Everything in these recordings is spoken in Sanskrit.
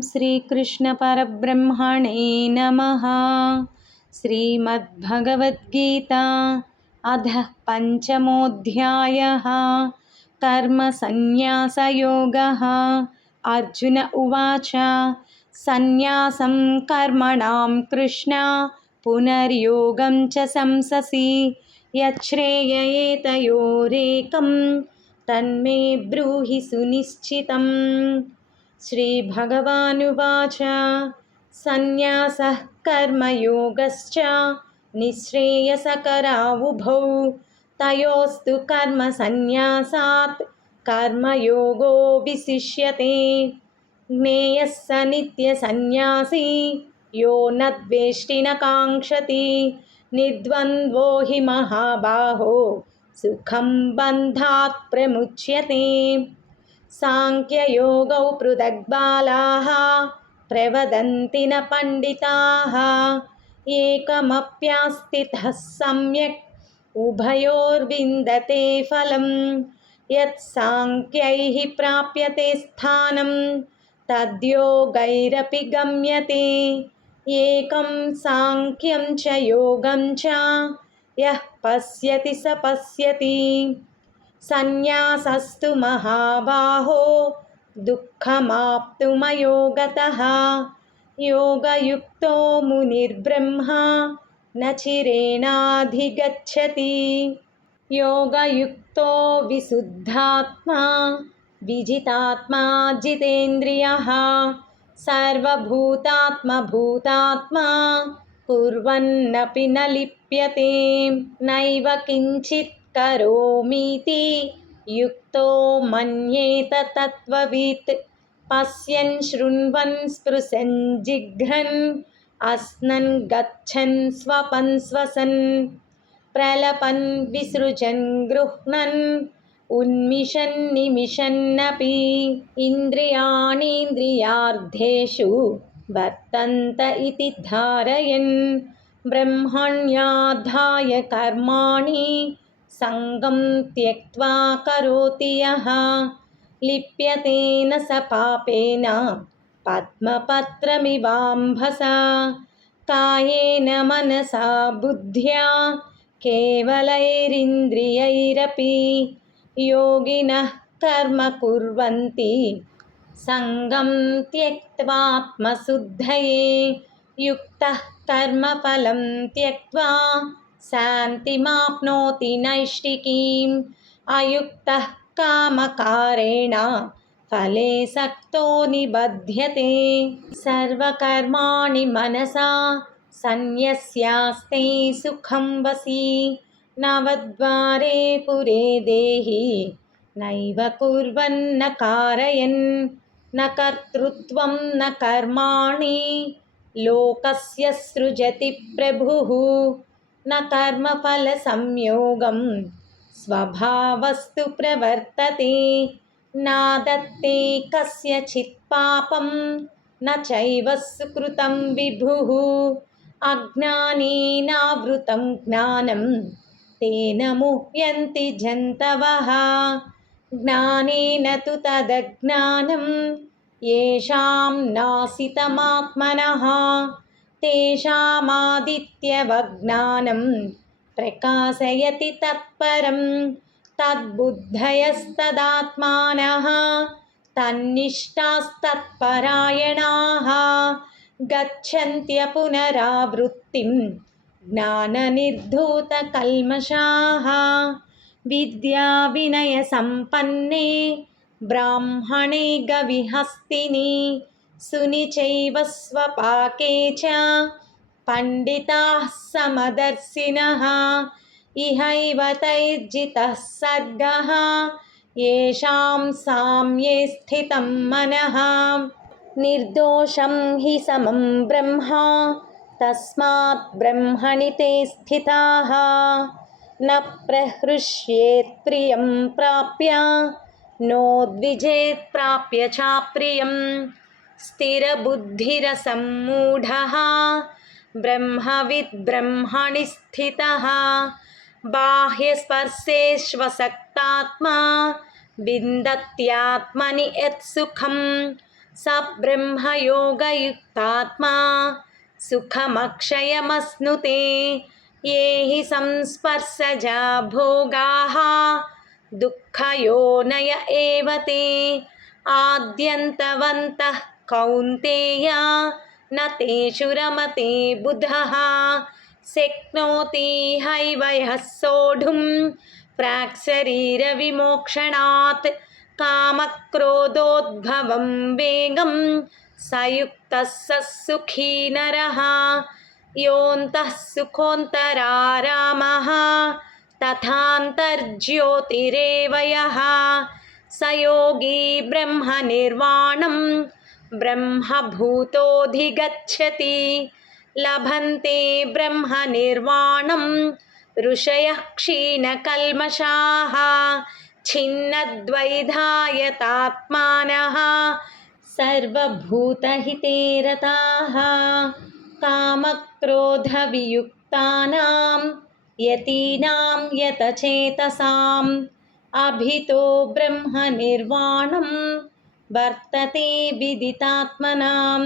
श्रीकृष्णपरब्रह्मणे नमः। श्रीमद्भगवद्गीता अधः पञ्चमोऽध्यायः। कर्मसन्न्यासयोगः। अर्जुन उवाच सन्न्यासं कर्मणां कृष्ण पुनर्योगं च संससि यच्छ्रेययेतयोरेकं तन्मे ब्रूहि सुनिश्चितम्। श्रीभगवानुवाच सन्न्यासः कर्मयोगश्च निःश्रेयसकरावुभौ तयोस्तु कर्मसन्न्यासात् कर्मयोगो विशिष्यते। ज्ञेयः स नित्यसन्न्यासी यो न द्वेष्टि न काङ्क्षति निर्द्वन्द्वो हि महाबाहो सुखं बन्धात् प्रमुच्यते। सांख्ययोगौ पृथग्बालाः प्रवदन्ति न पण्डिताः एकमप्यास्थितः सम्यक् उभयोर्विन्दते फलम्। यत् सांख्यैः प्राप्यते स्थानं तद्योगैरपि गम्यते। एकं सांख्यं च योगं च यः पश्यति स पश्यति। सन्न्यासस्तु महाबाहो दुःखमाप्तुमयोगतः योगयुक्तो मुनिर्ब्रह्मा न चिरेणाधिगच्छति। योगयुक्तो विशुद्धात्मा विजितात्मा जितेन्द्रियः सर्वभूतात्मभूतात्मा कुर्वन्नपि न लिप्यते। नैव किञ्चित् करोमीति युक्तो मन्येत तत्त्ववित्। पश्यन् शृण्वन् स्पृशन् जिघ्रन् अस्नन् गच्छन् स्वपन् श्वसन् प्रलपन् विसृजन् गृह्णन् उन्मिषन् निमिषन्नपि इन्द्रियाणीन्द्रियार्थेषु वर्तन्त इति धारयन् ब्रह्मण्याधाय कर्माणि सङ्गं त्यक्त्वा करोति यः लिप्यते न स पापेन पद्मपत्रमिवाम्भसा। कायेन मनसा बुद्ध्या केवलैरिन्द्रियैरपि योगिनः कर्म कुर्वन्ति सङ्गं त्यक्त्वात्मशुद्धये। युक्तः कर्मफलं त्यक्त्वा शान्तिमाप्नोति नैष्ठिकीम्। अयुक्तः कामकारेण फले सक्तो निबध्यते। सर्वकर्माणि मनसा सन्न्यस्यास्ते सुखं वसि नवद्वारे पुरे देहि नैव कुर्वन्न कारयन्। न कर्तृत्वं न कर्माणि लोकस्य सृजति प्रभुः न कर्मफलसंयोगं स्वभावस्तु प्रवर्तते। नादत्ते कस्यचित् पापं न चैव सुकृतं विभुः अज्ञानेनावृतं ज्ञानं तेन मुह्यन्ति जन्तवः। ज्ञानेन तु तदज्ञानं येषां नाशितमात्मनः तेषामादित्यवज्ञानं प्रकाशयति तत्परं। तद्बुद्धयस्तदात्मानः तन्निष्ठास्तत्परायणाः गच्छन्त्य पुनरावृत्तिं ज्ञाननिर्धूतकल्मषाः। विद्याविनयसम्पन्ने ब्राह्मणे गविहस्तिनि सुनिचैव स्वपाके च पण्डिताः समदर्शिनः। इहैव तैर्जितः सर्गः येषां साम्ये स्थितं मनः। निर्दोषं हि समं ब्रह्म तस्मात् ब्रह्मणि ते स्थिताः। न प्रहृष्येत् प्रियं प्राप्य नोद्विजेत् प्राप्य चाप्रियं। स्थिरबुद्धिरसम्मूढः ब्रह्मविद् ब्रह्मणि स्थितः। बाह्यस्पर्शेष्वसक्तात्मा विन्दत्यात्मनि यत्सुखं स ब्रह्मयोगयुक्तात्मा सुखमक्षयमश्नुते ये हि संस्पर्शजा भोगाः दुःखयोनय एव ते आद्यन्तवन्तः कौन्तेय न तेषु रमते बुधः शक्नोति हैव यः सोढुं प्राक्शरीरविमोक्षणात् कामक्रोधोद्भवं वेगं स युक्तः स सुखी नरः योऽन्तः सुखोऽन्तरारामः तथान्तर्ज्योतिरेव यः स योगी ब्रह्मनिर्वाणं ब्रह्मभूतोऽधिगच्छति लभन्ते ब्रह्मनिर्वाणं ऋषयः क्षीणकल्मषाः छिन्नद्वैधायतात्मानः सर्वभूतहिते रताः कामक्रोधवियुक्तानां यतीनां यतचेतसाम् अभितो ब्रह्मनिर्वाणं वर्तते विदितात्मनां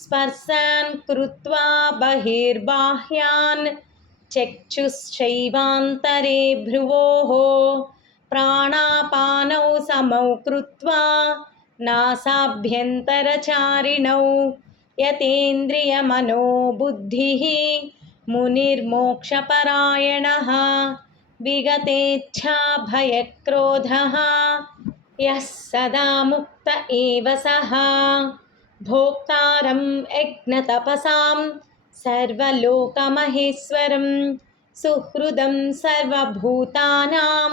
स्पर्शान् कृत्वा बहिर्बाह्यान् चक्षुश्चैवान्तरे भ्रुवोः प्राणापानौ समौ कृत्वा नासाभ्यन्तरचारिणौ यतेन्द्रियमनोबुद्धिः मुनिर्मोक्षपरायणः विगतेच्छाभयक्रोधः यः सदा मुक्त एव सः भोक्तारं यज्ञतपसां सर्वलोकमहेश्वरं सुहृदं सर्वभूतानां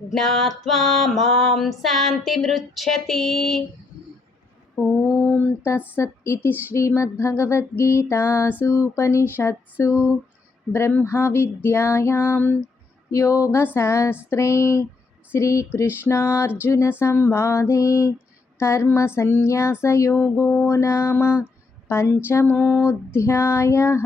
ज्ञात्वा मां शान्तिमृच्छति। ॐ तत्सत् इति श्रीमद्भगवद्गीतासूपनिषत्सु ब्रह्मविद्यायां योगशास्त्रे श्रीकृष्णार्जुनसंवादे कर्मसन्न्यासयोगो नाम 5मोऽध्यायः।